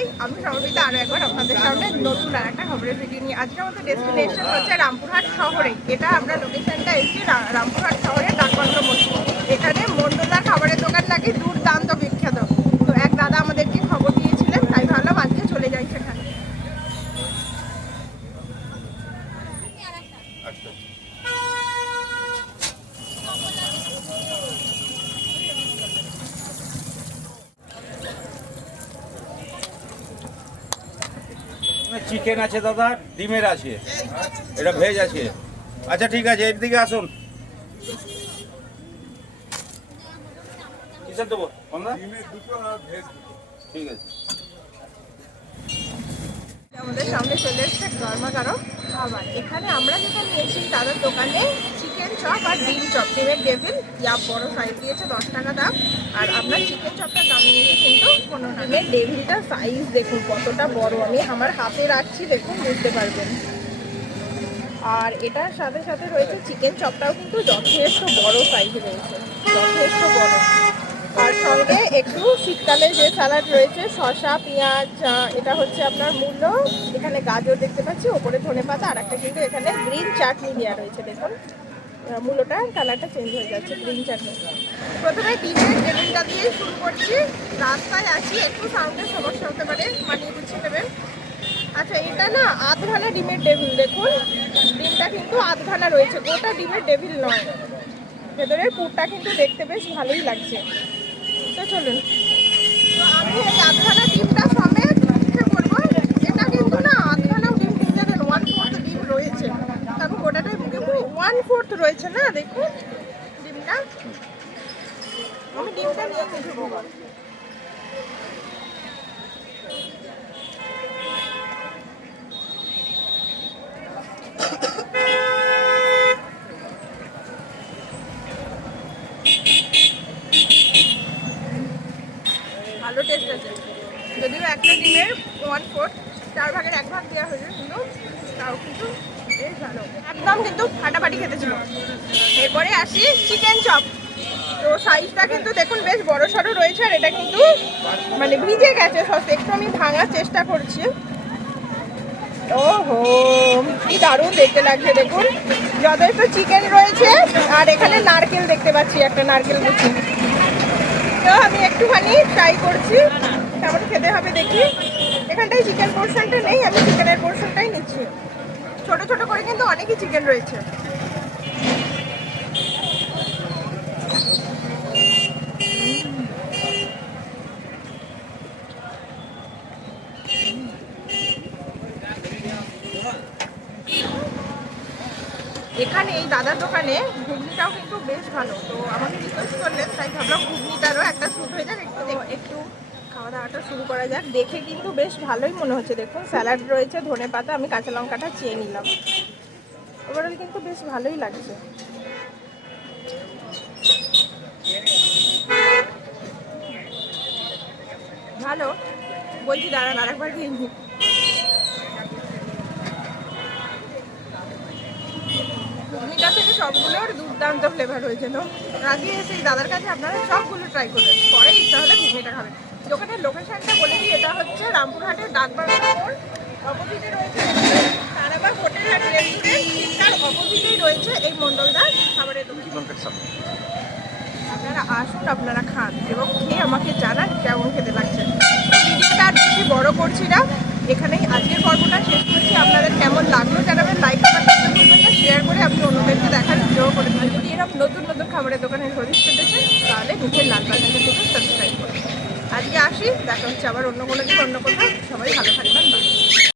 High আমি সমর্পিতা আরও একবার আপনাদের সামনে নতুন আর একটা খবরের ভিডিও নিয়ে আজকে আমাদের ডেস্টিনেশন হচ্ছে রামপুরহাট শহরে। এটা আমরা লোকেশনটা এসেছি রামপুরহাট শহরে ডাকবাংলো মোড় এখানে মন্ডলার খাবারের দোকান লাগে দুর্দান্ত বিখ্যাত তো এক দাদা আমাদেরকে খবর দিয়েছিলেন তাই ভাবলাম আজকে চলে যাই সেখানে আচ্ছা চিকেন আছে দাদা ডিমের আছে। এটা ভেজ আছে। আচ্ছা ঠিক আছে এর দিকে আসুন। কিসের দেবো? ঠিক আছে। আমাদের সামনে চলে এসছে গরমা খাবার। এখানে আমরা যেটা নিয়েছি তাদের দোকানে চিকেন চপ আর ডিম চপ ডিমের ডেভিল ইয়া বড় সাইজ দিয়েছে দশ টাকা দাম। আর আমরা চিকেন চপটার দাম নিয়েছি, কিন্তু পনেরো ডেভিলটা সাইজ দেখুন, কতটা বড় আমি আমার হাতে রাখছি দেখুন, বুঝতে পারবেন। আর এটার সাথে সাথে রয়েছে চিকেন চপটাও কিন্তু যথেষ্ট বড় সাইজ রয়েছে, যথেষ্ট বড়। আর সঙ্গে একটু শীতকালে যে স্যালাড রয়েছে, শসা, পেঁয়াজ এটা হচ্ছে আপনার মূল্য। এখানে গাজর দেখতে পাচ্ছি, ওপরে ধনে পাতা আর একটা কিন্তু এখানে গ্রিন চাটনি দেওয়া রয়েছে, দেখুন। মূলোটা কালারটা চেঞ্জ হয়ে যাচ্ছে গ্রিন চাটনি প্রথমে ডিমের টেবিলটা দিয়ে শুরু করছি। রাস্তায় আছি, একটু সাউন্ডের সমস্যা হতে পারে, মানিয়ে গুছিয়ে নেবেন। আচ্ছা এটা না আধখানা ডিমের টেবিল দেখুন। ডিমটা কিন্তু আধখানা রয়েছে, গোটা ডিমের টেবিল নয়। ভেতরের পুরটা কিন্তু দেখতে বেশ ভালোই লাগছে। তো চলুন। তো আমি এই আধখানা ডিমটা সমেত মুখে করব এটা কিন্তু না আধখানাও ডিম দিয়ে যাবেন ওয়ান ফোর্থ ডিম রয়েছে তারপর গোটাটাই মুখে ওয়ান ফোর্থ রয়েছে না, দেখুন, ডিমটা। আমি ডিমটা নিয়ে করব ভালো টেস্ট আছে। যদিও একটা ডিমের ওয়ান ফোর্থ চার ভাগের এক ভাগ দেওয়া হয়েছে, কিন্তু তাও কিন্তু একদম কিন্তু ফাটাফাটি খেতে ছিল এরপরে আসি চিকেন চপ তো সাইজটা কিন্তু দেখুন বেশ বড় সড়ো রয়েছে আর এটা কিন্তু মানে ভিজে গেছে। সস একটু আমি ভাঙার চেষ্টা করছি। ওহো, কি দারুণ দেখতে লাগছে দেখুন। যথেষ্ট চিকেন রয়েছে, আর এখানে নারকেল দেখতে পাচ্ছি, একটা নারকেল কুচি। তো আমি একটুখানি ট্রাই করছি। কেমন খেতে হবে দেখি। এখানটায় চিকেন পোর্শনটা নেই, আমি চিকেনের পোর্শনটাই নিচ্ছি। ছোট ছোট করে কিন্তু অনেকই চিকেন রয়েছে। এখানে এই দাদার দোকানে ঘুগনিটাও কিন্তু বেশ ভালো। তো আমাকে রিকোয়েস্ট করলেন, তাই ভাবলাম ঘুগনিটারও একটা শ্যুট হয়ে যাক, একটু একটু খাওয়া দাওয়াটা শুরু করা যাক। দেখে কিন্তু বেশ ভালোই মনে হচ্ছে। দেখুন, স্যালাড রয়েছে, ধনে পাতা, আমি কাঁচা লঙ্কাটা চেয়ে নিলাম। ওভারঅল কিন্তু বেশ ভালোই লাগছে। ভালো। বলছি, দাঁড়ান, আরেকবার খেয়ে নিই। ঘুগনিটা থেকে সবগুলোর দুর্দান্ত ফ্লেভার হয়েছে তো। আগে এসে দাদার কাছে আপনারা সবগুলো ট্রাই করবেন। পরে ইচ্ছা হলে ঘুগনিটা খাবেন। দোকানের লোকেশনটা বলে দিই এটা হচ্ছে রামপুরহাটের ডাকবাংলা মোড়। অপোজিটে রয়েছে তারাবাগ হোটেল অ্যান্ড রেস্টুরেন্ট তার অপোজিটেই রয়েছে এই মন্ডলদার খাবারের দোকান। আপনারা আসুন আপনারা খান এবং খেয়ে আমাকে জানান কেমন খেতে লাগছে। ভিডিওটা আর বেশি বড় করছি না। এখানেই আজকের পর্বটা শেষ করছি। আপনাদের কেমন লাগল জানাবেন লাইক শেয়ার করে আপনি অন্যদেরকে দেখার ভিডিও করে দেবেন যদি এরকম নতুন নতুন খাবারের দোকানের হদিস পেতেছেন তাহলে নিচের লাল বাটনটা থেকে আসি দেখা হচ্ছে আবার অন্য কোনো দিন অন্য কোথাও সবাই ভালো থাকবেন